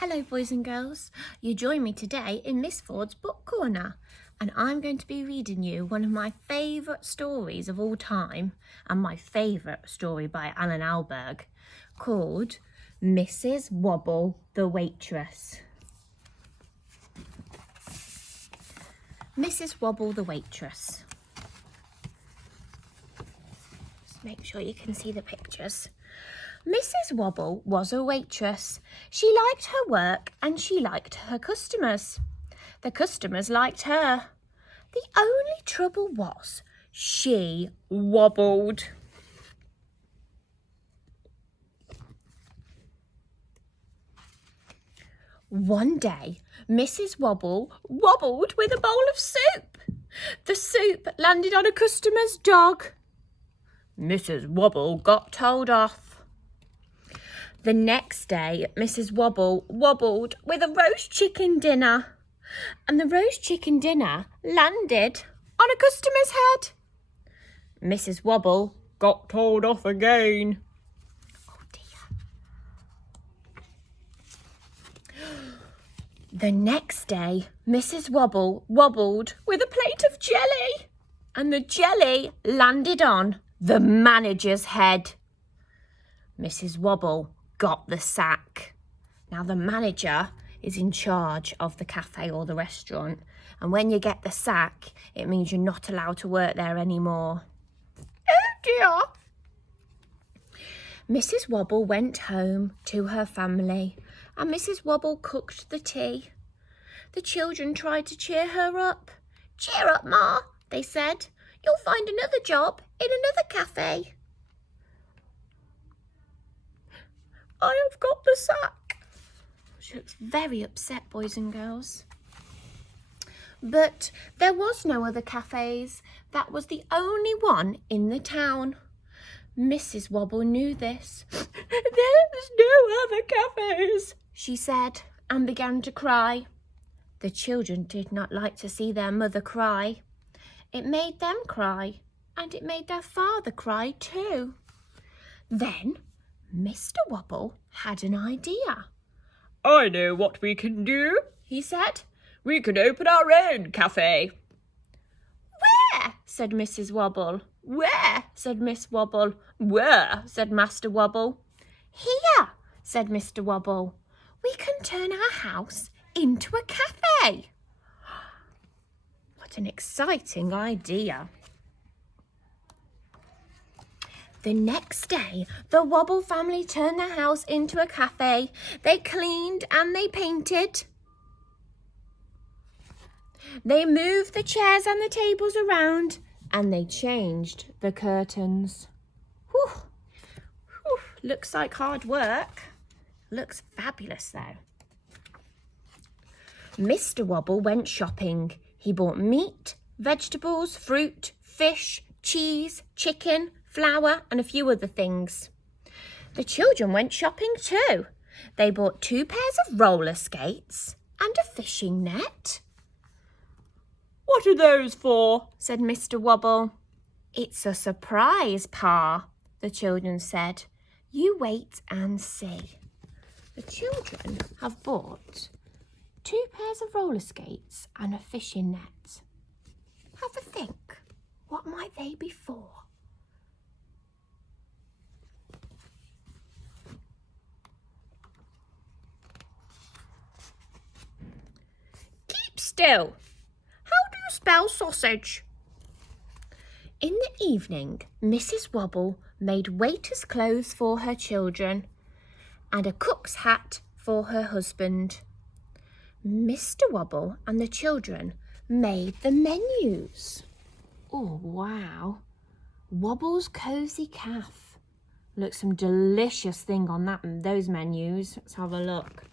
Hello boys and girls, you join me today in Miss Ford's book corner and I'm going to be reading you one of my favourite stories of all time and my favourite story by Alan Alberg called Mrs. Wobble the Waitress. Mrs. Wobble the Waitress. Just make sure you can see the pictures. Mrs. Wobble was a waitress. She liked her work and she liked her customers. The customers liked her. The only trouble was she wobbled. One day, Mrs. Wobble wobbled with a bowl of soup. The soup landed on a customer's dog. Mrs. Wobble got told off. The next day, Mrs. Wobble wobbled with a roast chicken dinner. And the roast chicken dinner landed on a customer's head. Mrs. Wobble got told off again. Oh dear. The next day, Mrs. Wobble wobbled with a plate of jelly. And the jelly landed on the manager's head. Mrs. Wobble got the sack. Now the manager is in charge of the cafe or the restaurant, and when you get the sack it means you're not allowed to work there anymore. Oh dear. Mrs. Wobble went home to her family and Mrs. Wobble cooked the tea. The children tried to cheer her up. Cheer up, Ma, they said. You'll find another job in another cafe. I have got the sack. She looks very upset, boys and girls. But there was no other cafes. That was the only one in the town. Mrs. Wobble knew this. There's no other cafes, she said, and began to cry. The children did not like to see their mother cry. It made them cry, and it made their father cry too. Then Mr. Wobble had an idea. I know what we can do, he said. We can open our own cafe. Where? Said Mrs. Wobble. Where? Said Miss Wobble. Where? Said Master Wobble. Here, said Mr. Wobble. We can turn our house into a cafe. What an exciting idea. The next day, the Wobble family turned their house into a cafe. They cleaned and they painted. They moved the chairs and the tables around and they changed the curtains. Whew. Whew. Looks like hard work. Looks fabulous though. Mr. Wobble went shopping. He bought meat, vegetables, fruit, fish, cheese, chicken, flour and a few other things. The children went shopping too. They bought 2 pairs of roller skates and a fishing net. What are those for? Said Mr. Wobble. It's a surprise, Pa, the children said. You wait and see. The children have bought 2 pairs of roller skates and a fishing net. Have a think. What might they be for? Still, how do you spell sausage? In the evening, Mrs. Wobble made waiter's clothes for her children and a cook's hat for her husband. Mr. Wobble and the children made the menus. Oh, wow. Wobble's Cosy Calf. Looks some delicious thing on those menus. Let's have a look.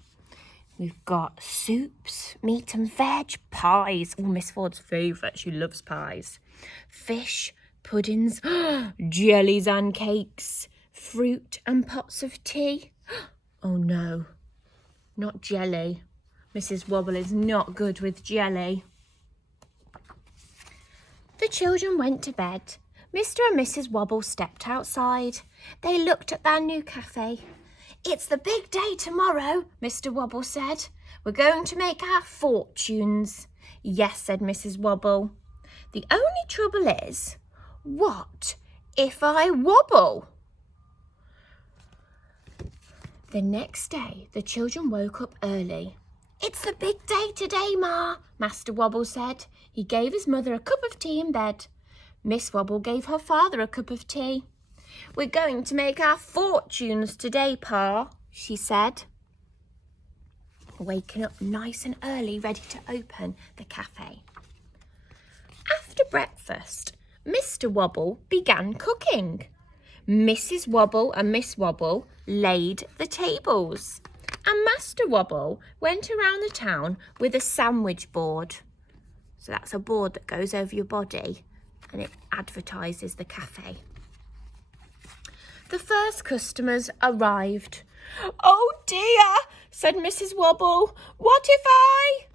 We've got soups, meat and veg, pies. Oh, Miss Ford's favourite. She loves pies. Fish, puddings, jellies and cakes, fruit and pots of tea. Oh no, not jelly. Mrs. Wobble is not good with jelly. The children went to bed. Mr. and Mrs. Wobble stepped outside. They looked at their new cafe. It's the big day tomorrow, Mr. Wobble said. We're going to make our fortunes. Yes, said Mrs. Wobble. The only trouble is, what if I wobble? The next day, the children woke up early. It's the big day today, Ma, Master Wobble said. He gave his mother a cup of tea in bed. Miss Wobble gave her father a cup of tea. We're going to make our fortunes today, Pa, she said. Waking up nice and early, ready to open the cafe. After breakfast, Mr. Wobble began cooking. Mrs. Wobble and Miss Wobble laid the tables, and Master Wobble went around the town with a sandwich board. So that's a board that goes over your body and it advertises the cafe. The first customers arrived. Oh dear, said Mrs. Wobble. What if I...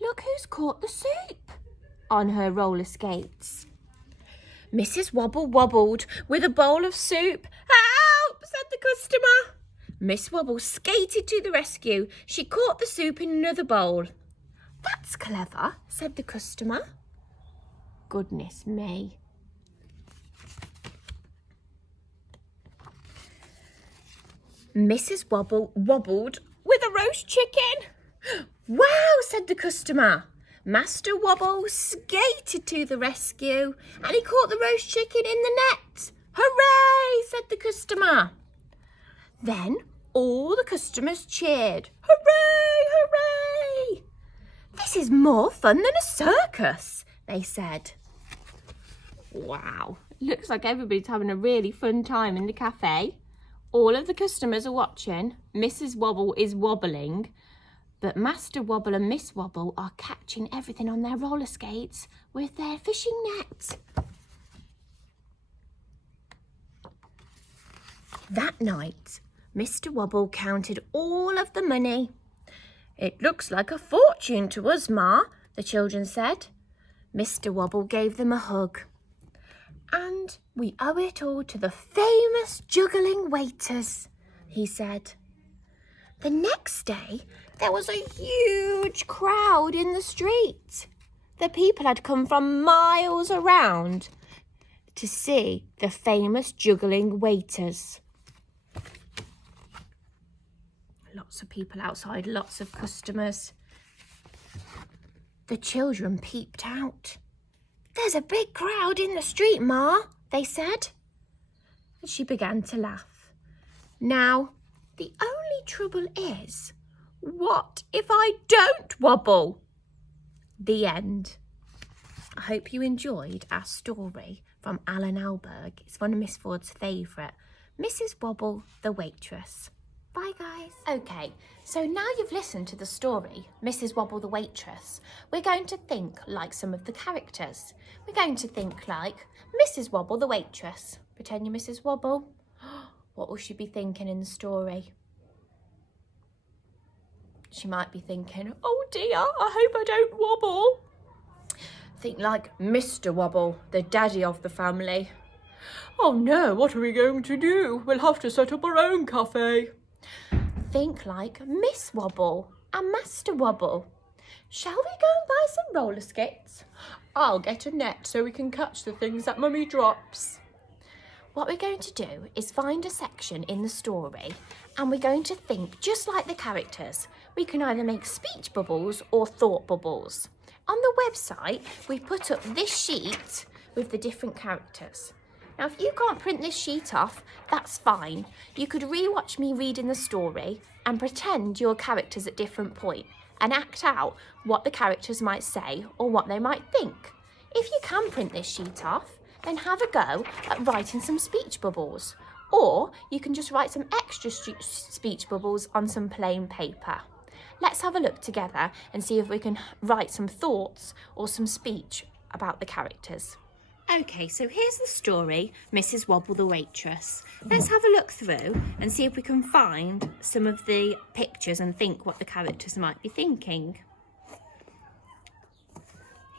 Look who's caught the soup on her roller skates. Mrs. Wobble wobbled with a bowl of soup. Help, said the customer. Miss Wobble skated to the rescue. She caught the soup in another bowl. That's clever, said the customer. Goodness me. Mrs. Wobble wobbled with a roast chicken. Wow, said the customer. Master Wobble skated to the rescue and he caught the roast chicken in the net. Hooray, said the customer. Then all the customers cheered. Hooray, hooray. This is more fun than a circus, they said. Wow, looks like everybody's having a really fun time in the cafe. All of the customers are watching. Mrs. Wobble is wobbling, but Master Wobble and Miss Wobble are catching everything on their roller skates with their fishing net. That night, Mr. Wobble counted all of the money. It looks like a fortune to us, Ma, the children said. Mr. Wobble gave them a hug. And we owe it all to the famous juggling waiters, he said. The next day, there was a huge crowd in the street. The people had come from miles around to see the famous juggling waiters. Lots of people outside, lots of customers. The children peeped out. There's a big crowd in the street, Ma, they said. And she began to laugh. Now, the only trouble is, what if I don't wobble? The end. I hope you enjoyed our story from Alan Alberg. It's one of Miss Ford's favourite, Mrs. Wobble the Waitress. Bye, guys. Okay, so now you've listened to the story, Mrs. Wobble the Waitress, we're going to think like some of the characters. We're going to think like Mrs. Wobble the Waitress. Pretend you're Mrs. Wobble. What will she be thinking in the story? She might be thinking, oh dear, I hope I don't wobble. Think like Mr. Wobble, the daddy of the family. Oh no, what are we going to do? We'll have to set up our own cafe. Think like Miss Wobble and Master Wobble. Shall we go and buy some roller skates? I'll get a net so we can catch the things that Mummy drops. What we're going to do is find a section in the story and we're going to think just like the characters. We can either make speech bubbles or thought bubbles. On the website, we put up this sheet with the different characters. Now, if you can't print this sheet off, that's fine. You could rewatch me reading the story and pretend you're characters at different points and act out what the characters might say or what they might think. If you can print this sheet off, then have a go at writing some speech bubbles. Or you can just write some extra speech bubbles on some plain paper. Let's have a look together and see if we can write some thoughts or some speech about the characters. Okay, so here's the story, Mrs. Wobble the Waitress. Let's have a look through and see if we can find some of the pictures and think what the characters might be thinking.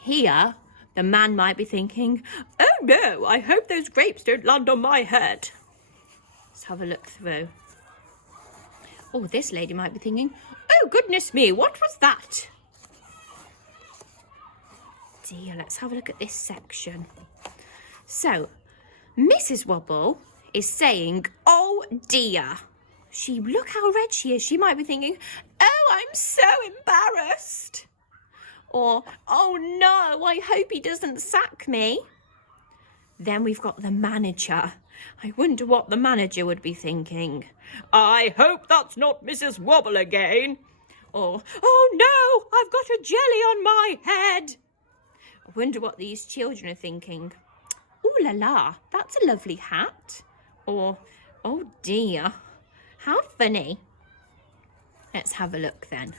Here, the man might be thinking, oh no, I hope those grapes don't land on my head. Let's have a look through. Oh, this lady might be thinking, oh, goodness me, what was that? Dear, let's have a look at this section. So, Mrs. Wobble is saying, oh, dear. Look how red she is. She might be thinking, oh, I'm so embarrassed. Or, oh, no, I hope he doesn't sack me. Then we've got the manager. I wonder what the manager would be thinking. I hope that's not Mrs. Wobble again. Or, oh no, I've got a jelly on my head. I wonder what these children are thinking. Ooh la la, that's a lovely hat. Or, oh dear, how funny. Let's have a look then.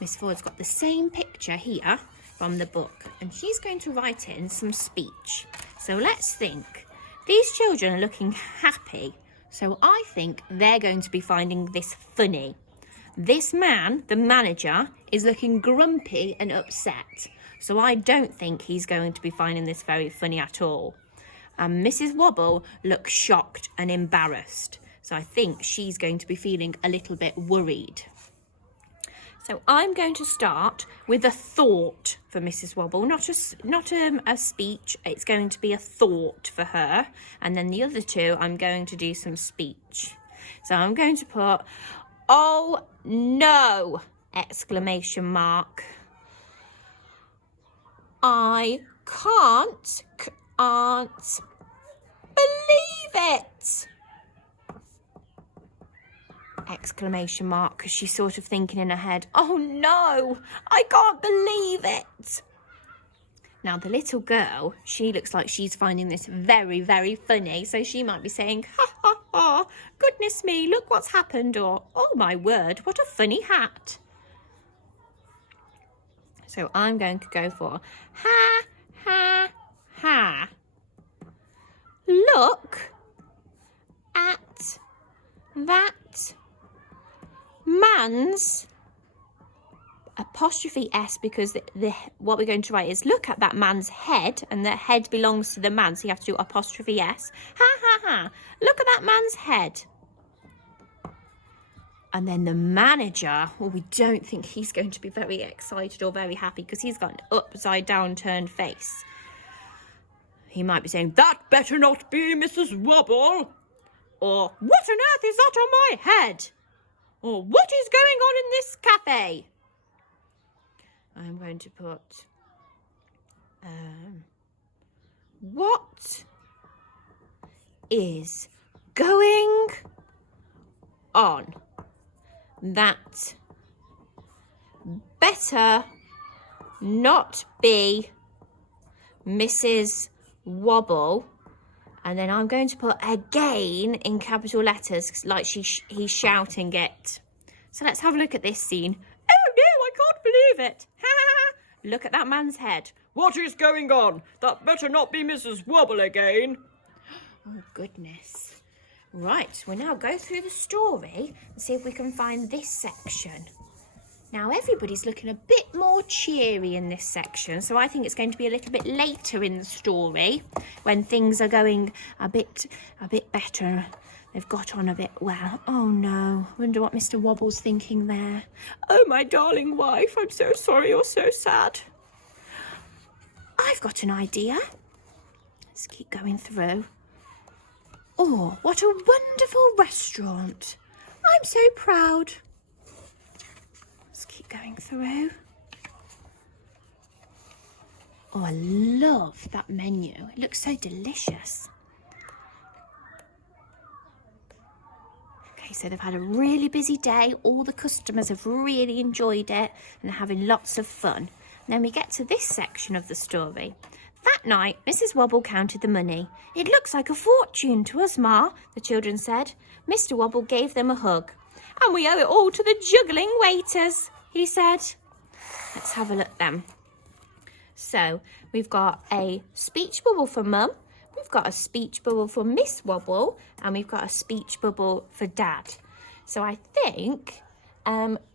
Miss Ford's got the same picture here from the book, and she's going to write in some speech. So let's think. These children are looking happy, so I think they're going to be finding this funny. This man, the manager, is looking grumpy and upset, so I don't think he's going to be finding this very funny at all. And Mrs. Wobble looks shocked and embarrassed, so I think she's going to be feeling a little bit worried. So I'm going to start with a thought for Mrs. Wobble, not a speech. It's going to be a thought for her. And then the other two, I'm going to do some speech. So I'm going to put, oh no, exclamation mark. I can't believe it. Exclamation mark, because she's sort of thinking in her head, oh no, I can't believe it. Now the little girl, she looks like she's finding this very, very funny, so she might be saying, ha ha ha, goodness me, look what's happened, or oh my word, what a funny hat. So I'm going to go for ha ha ha. Look at that man's apostrophe S, because what we're going to write is look at that man's head, and the head belongs to the man, so you have to do apostrophe S. Ha ha ha, look at that man's head. And then the manager, well, we don't think he's going to be very excited or very happy because he's got an upside down turned face. He might be saying, that better not be Mrs. Wobble. Or, what on earth is that on my head? Or, what is going on in this cafe? I'm going to put, what is going on? That better not be Mrs. Wobble. And then I'm going to put again in capital letters, like he's shouting it. So let's have a look at this scene. Oh no, I can't believe it. Ha ha ha. Look at that man's head. What is going on? That better not be Mrs. Wobble again. Oh goodness. Right, we'll now go through the story and see if we can find this section. Now everybody's looking a bit more cheery in this section, so I think it's going to be a little bit later in the story when things are going a bit better. They've got on a bit well. Oh no, I wonder what Mr. Wobble's thinking there. Oh my darling wife, I'm so sorry you're so sad. I've got an idea. Let's keep going through. Oh, what a wonderful restaurant. I'm so proud. Let's keep going through. Oh, I love that menu. It looks so delicious. Okay, so they've had a really busy day. All the customers have really enjoyed it and are having lots of fun. And then we get to this section of the story. That night, Mrs. Wobble counted the money. It looks like a fortune to us, Ma, the children said. Mr. Wobble gave them a hug. And we owe it all to the juggling waiters, he said. Let's have a look then. So, we've got a speech bubble for Mum, we've got a speech bubble for Miss Wobble, and we've got a speech bubble for Dad. So I think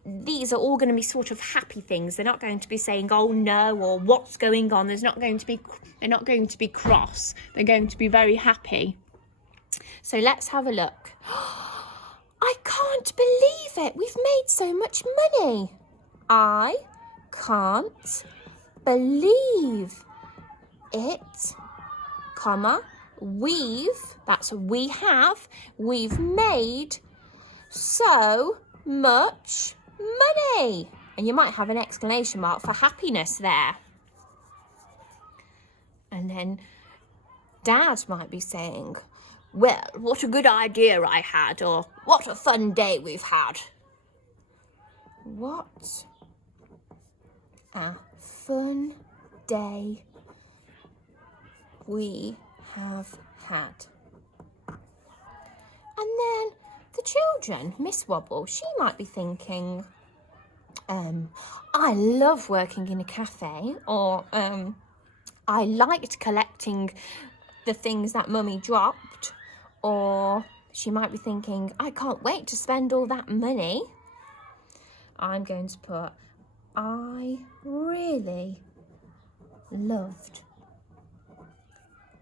these are all going to be sort of happy things. They're not going to be saying, oh no, or what's going on. They're not going to be cross. They're going to be very happy. So let's have a look. I can't believe it. We've made so much money. I can't believe it, comma, we've made so much money. And you might have an exclamation mark for happiness there. And then Dad might be saying, well, what a good idea I had, or what a fun day we've had. What a fun day we have had. And then the children, Miss Wobble, she might be thinking, I love working in a cafe, or I liked collecting the things that Mummy dropped, or she might be thinking, I can't wait to spend all that money. I'm going to put, I really loved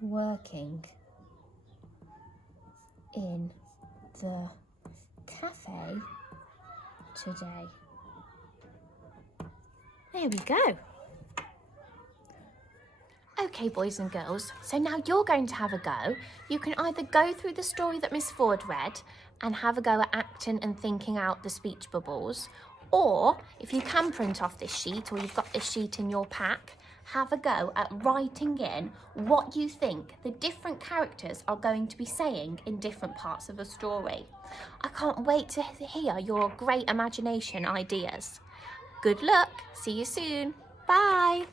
working in the cafe today. There we go. Okay, boys and girls, so now you're going to have a go. You can either go through the story that Miss Ford read and have a go at acting and thinking out the speech bubbles, or if you can print off this sheet, or you've got this sheet in your pack, have a go at writing in what you think the different characters are going to be saying in different parts of the story. I can't wait to hear your great imagination ideas. Good luck. See you soon. Bye.